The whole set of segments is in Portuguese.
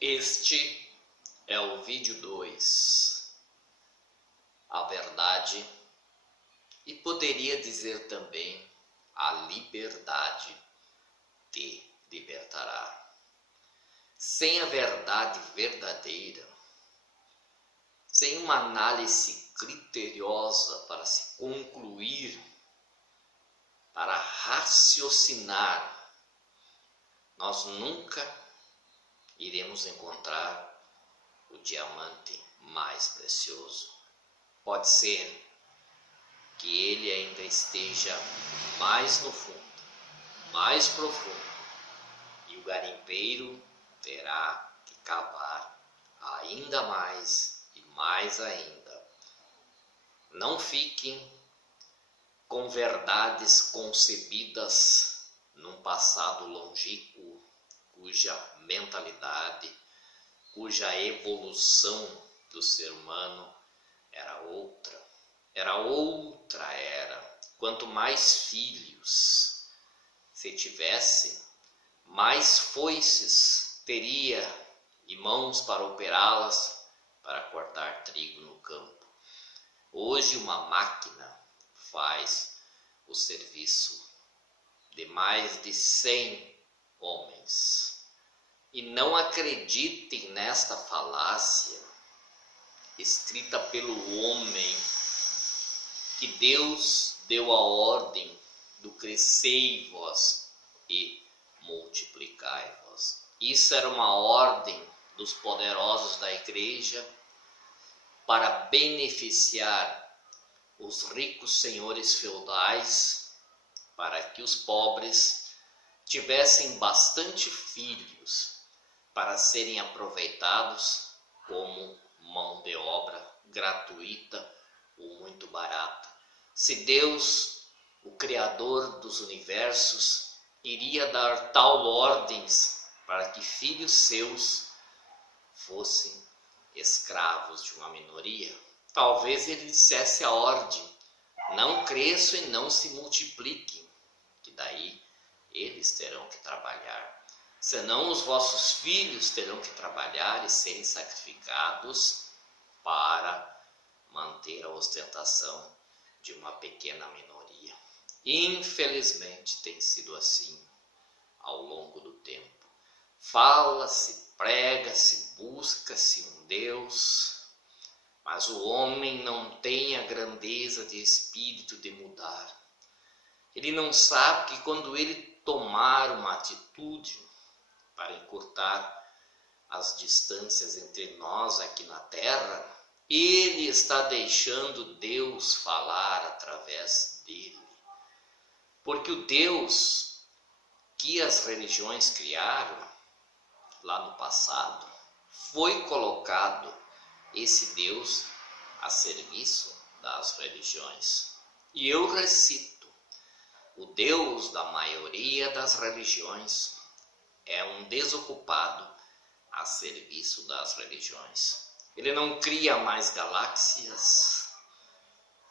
Este é o vídeo 2, a verdade, e poderia dizer também a liberdade te libertará. Sem a verdade verdadeira, sem uma análise criteriosa para se concluir, para raciocinar, nós nunca iremos encontrar o diamante mais precioso. Pode ser que ele ainda esteja mais no fundo, mais profundo, e o garimpeiro terá que cavar ainda mais e mais ainda. Não fiquem com verdades concebidas num passado longínquo, cuja mentalidade, cuja evolução do ser humano era outra era. Quanto mais filhos se tivesse, mais foices teria e mãos para operá-las, para cortar trigo no campo. Hoje uma máquina faz o serviço de mais de 100 homens. E não acreditem nesta falácia escrita pelo homem, que Deus deu a ordem do crescei-vos e multiplicai-vos. Isso era uma ordem dos poderosos da igreja para beneficiar os ricos senhores feudais, para que os pobres tivessem bastante filhos para serem aproveitados como mão de obra gratuita ou muito barata. Se Deus, o Criador dos universos, iria dar tal ordens para que filhos seus fossem escravos de uma minoria, talvez ele dissesse a ordem: não cresçam e não se multipliquem, que daí eles terão que trabalhar. Senão os vossos filhos terão que trabalhar e serem sacrificados para manter a ostentação de uma pequena minoria. Infelizmente tem sido assim ao longo do tempo. Fala-se, prega-se, busca-se um Deus, mas o homem não tem a grandeza de espírito de mudar. Ele não sabe que quando ele tomar uma atitude para encurtar as distâncias entre nós aqui na terra, ele está deixando Deus falar através dele. Porque o Deus que as religiões criaram lá no passado, foi colocado esse Deus a serviço das religiões. E eu recito: o Deus da maioria das religiões é um desocupado a serviço das religiões. Ele não cria mais galáxias,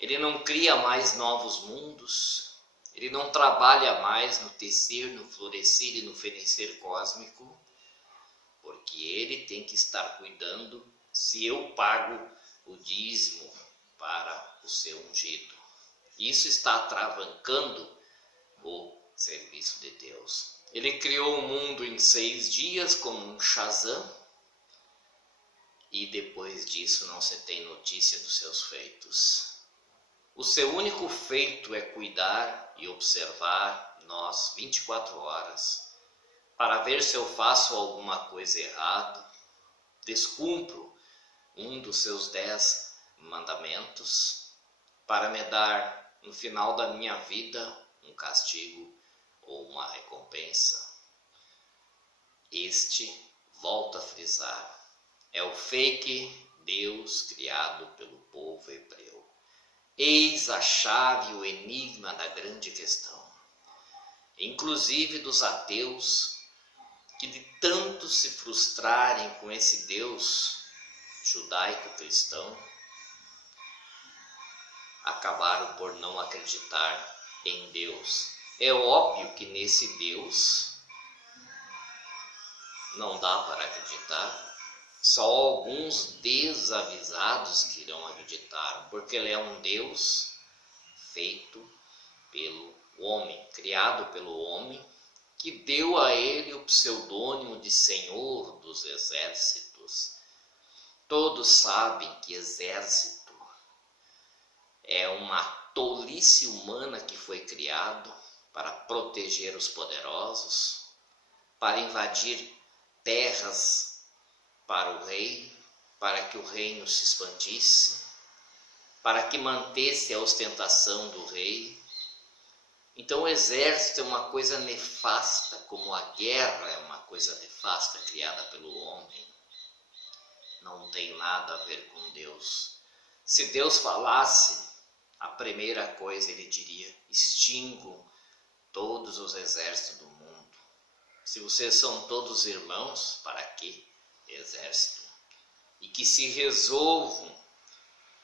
ele não cria mais novos mundos, ele não trabalha mais no tecer, no florescer e no fenecer cósmico, porque ele tem que estar cuidando se eu pago o dízimo para o seu ungido. Isso está atravancando o serviço de Deus. Ele criou o mundo em 6 dias como um Shazam, e depois disso não se tem notícia dos seus feitos. O seu único feito é cuidar e observar nós 24 horas, para ver se eu faço alguma coisa errada, descumpro um dos seus 10 mandamentos, para me dar no final da minha vida um castigo ou uma recompensa. Este, volto a frisar, é o fake Deus criado pelo povo hebreu. Eis a chave, o enigma da grande questão. Inclusive dos ateus, que de tanto se frustrarem com esse Deus judaico-cristão, acabaram por não acreditar em Deus. É óbvio que nesse Deus não dá para acreditar. Só alguns desavisados que irão acreditar, porque ele é um Deus feito pelo homem, criado pelo homem, que deu a ele o pseudônimo de Senhor dos Exércitos. Todos sabem que exército é uma tolice humana que foi criado para proteger os poderosos, para invadir terras para o rei, para que o reino se expandisse, para que mantesse a ostentação do rei. Então o exército é uma coisa nefasta, como a guerra é uma coisa nefasta criada pelo homem. Não tem nada a ver com Deus. Se Deus falasse, a primeira coisa ele diria: extingo todos os exércitos do mundo. Se vocês são todos irmãos, para que exército? E que se resolvam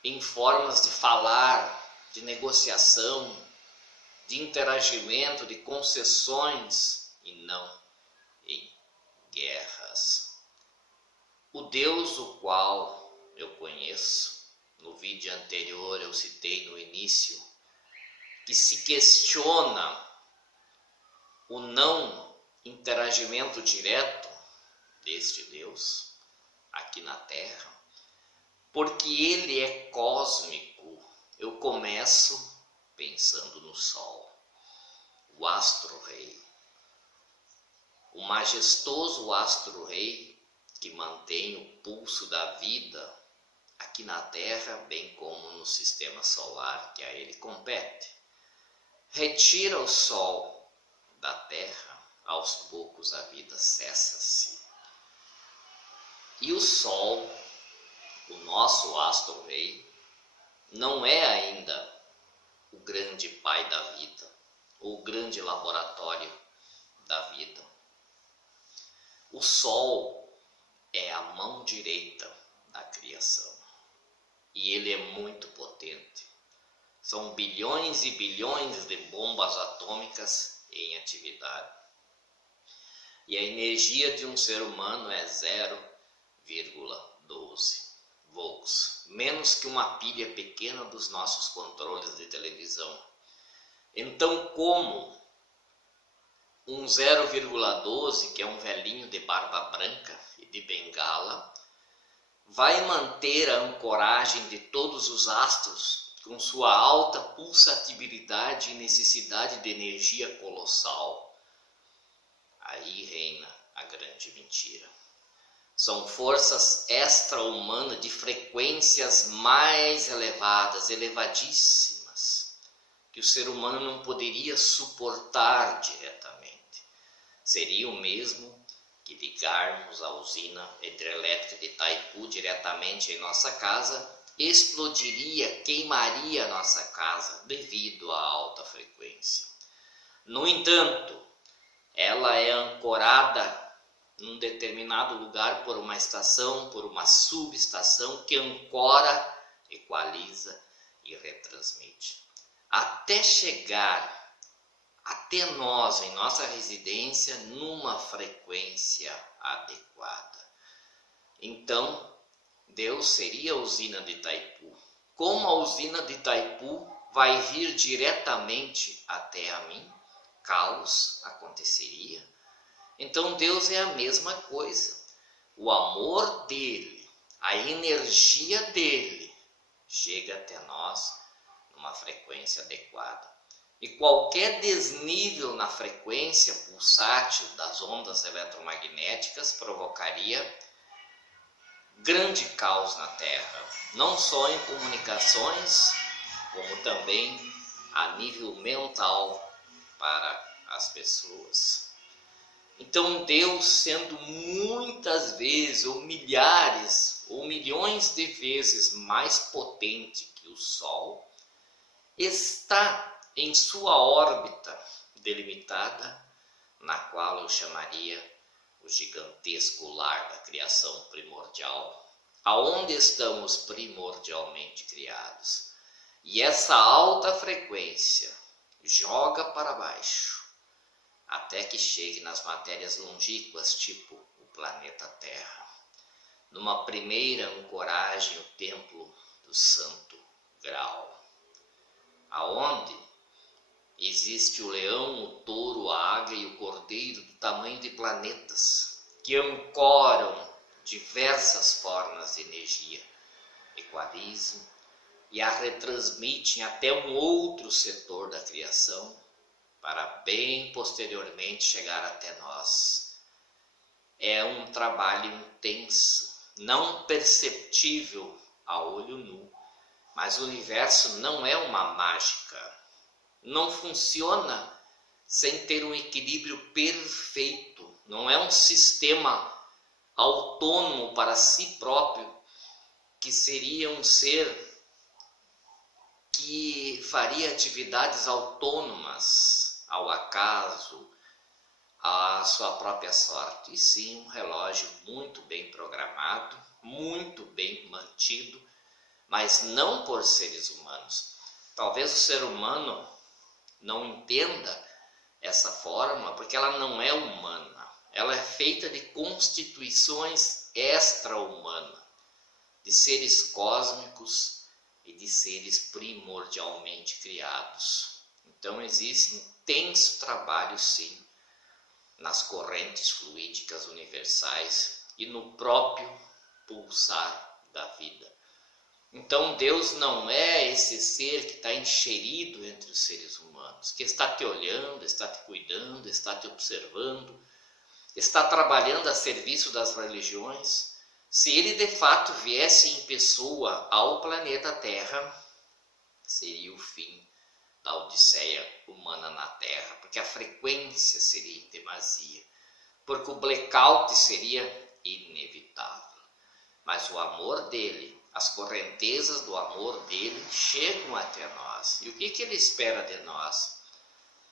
em formas de falar, de negociação, de interagimento, de concessões, e não em guerras. O Deus o qual eu conheço, no vídeo anterior eu citei no início, que se questiona o não interagimento direto deste Deus aqui na Terra, porque ele é cósmico. Eu começo pensando no Sol, o astro-rei, o majestoso astro-rei que mantém o pulso da vida aqui na Terra, bem como no sistema solar que a ele compete. Retira o Sol da Terra, aos poucos a vida cessa-se. E o Sol, o nosso astro-rei, não é ainda o grande pai da vida, ou o grande laboratório da vida. O Sol é a mão direita da criação. E ele é muito potente. São bilhões e bilhões de bombas atômicas em atividade. E a energia de um ser humano é 0,12 volts, menos que uma pilha pequena dos nossos controles de televisão. Então, como um 0,12, que é um velhinho de barba branca e de bengala, vai manter a ancoragem de todos os astros com sua alta pulsatibilidade e necessidade de energia colossal? Aí reina a grande mentira. São forças extra-humanas de frequências mais elevadas, elevadíssimas, que o ser humano não poderia suportar diretamente. Seria o mesmo que ligarmos a usina hidrelétrica de Itaipu diretamente em nossa casa, explodiria, queimaria a nossa casa devido à alta frequência. No entanto, ela é ancorada num determinado lugar por uma estação, por uma subestação que ancora, equaliza e retransmite. Até chegar até nós, em nossa residência, numa frequência adequada. Então, Deus seria a usina de Itaipu. Como a usina de Itaipu vai vir diretamente até a mim, caos aconteceria. Então Deus é a mesma coisa. O amor dele, a energia dele, chega até nós numa frequência adequada. E qualquer desnível na frequência pulsátil das ondas eletromagnéticas provocaria grande caos na Terra, não só em comunicações, como também a nível mental para as pessoas. Então Deus, sendo muitas vezes, ou milhares, ou milhões de vezes mais potente que o Sol, está em sua órbita delimitada, na qual eu chamaria o gigantesco lar da criação primordial, aonde estamos primordialmente criados. E essa alta frequência joga para baixo, até que chegue nas matérias longínquas, tipo o planeta Terra. Numa primeira ancoragem, o Templo do Santo Graal, aonde existe o leão, o touro, a águia e o cordeiro do tamanho de planetas, que ancoram diversas formas de energia, equalizam e a retransmitem até um outro setor da criação, para bem posteriormente chegar até nós. É um trabalho intenso, não perceptível a olho nu, mas o universo não é uma mágica, não funciona sem ter um equilíbrio perfeito, não é um sistema autônomo para si próprio, que seria um ser que faria atividades autônomas ao acaso, à sua própria sorte, e sim um relógio muito bem programado, muito bem mantido, mas não por seres humanos. Talvez o ser humano não entenda essa forma, porque ela não é humana, ela é feita de constituições extra-humanas, de seres cósmicos e de seres primordialmente criados. Então existe intenso trabalho, sim, nas correntes fluídicas universais e no próprio pulsar da vida. Então Deus não é esse ser que está encherido entre os seres humanos, que está te olhando, está te cuidando, está te observando, está trabalhando a serviço das religiões. Se ele de fato viesse em pessoa ao planeta Terra, seria o fim da odisseia humana na Terra, porque a frequência seria em demasia, porque o blackout seria inevitável. Mas o amor dele, as correntezas do amor dele chegam até nós. E o que ele espera de nós?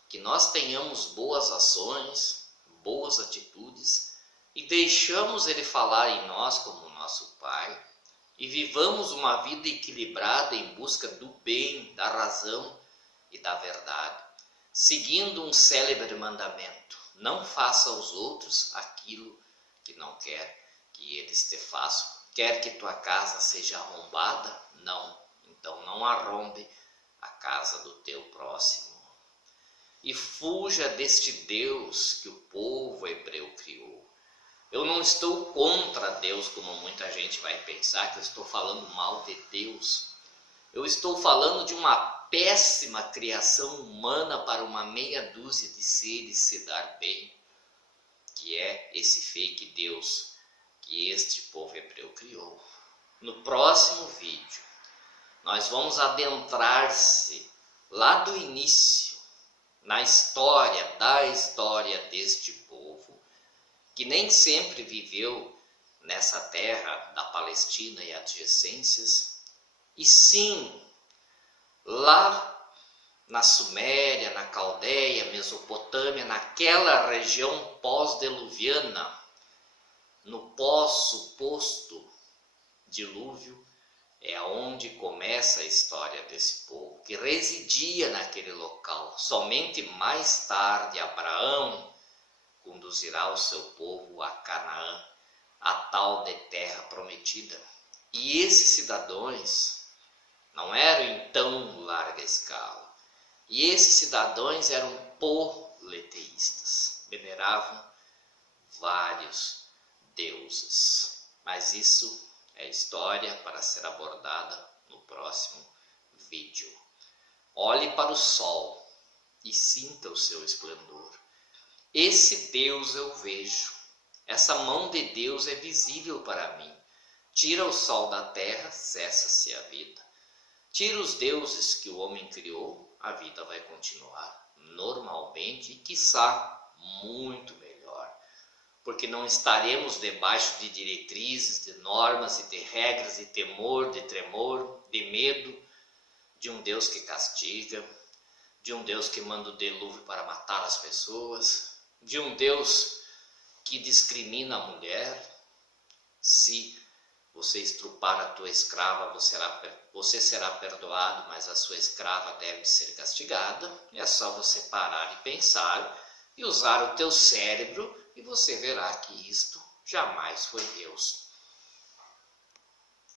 Que nós tenhamos boas ações, boas atitudes, e deixamos ele falar em nós como nosso Pai, e vivamos uma vida equilibrada em busca do bem, da razão e da verdade, seguindo um célebre mandamento: não faça aos outros aquilo que não quer que eles te façam. Quer que tua casa seja arrombada? Não. Então não arrombe a casa do teu próximo. E fuja deste Deus que o povo hebreu criou. Eu não estou contra Deus, como muita gente vai pensar, que eu estou falando mal de Deus. Eu estou falando de uma péssima criação humana para uma meia dúzia de seres se dar bem, que é esse fake Deus que este povo hebreu criou. No próximo vídeo, nós vamos adentrar-se lá do início, na história deste povo, que nem sempre viveu nessa terra da Palestina e adjacências, e sim, lá na Suméria, na Caldeia, Mesopotâmia, naquela região pós-diluviana, no pós-suposto dilúvio, é onde começa a história desse povo, que residia naquele local. Somente mais tarde Abraão conduzirá o seu povo a Canaã, a tal de terra prometida. E esses cidadãos não eram em tão larga escala. E esses cidadãos eram politeístas, veneravam vários deuses. Mas isso é história para ser abordada no próximo vídeo. Olhe para o sol e sinta o seu esplendor. Esse Deus eu vejo. Essa mão de Deus é visível para mim. Tira o sol da terra, cessa-se a vida. Tira os deuses que o homem criou, a vida vai continuar normalmente e, quiçá, muito melhor. Porque não estaremos debaixo de diretrizes, de normas e de regras, de temor, de tremor, de medo, de um Deus que castiga, de um Deus que manda o dilúvio para matar as pessoas, de um Deus que discrimina a mulher. Se você estrupar a tua escrava, você será perdoado, mas a sua escrava deve ser castigada. É só você parar e pensar e usar o teu cérebro, e você verá que isto jamais foi Deus.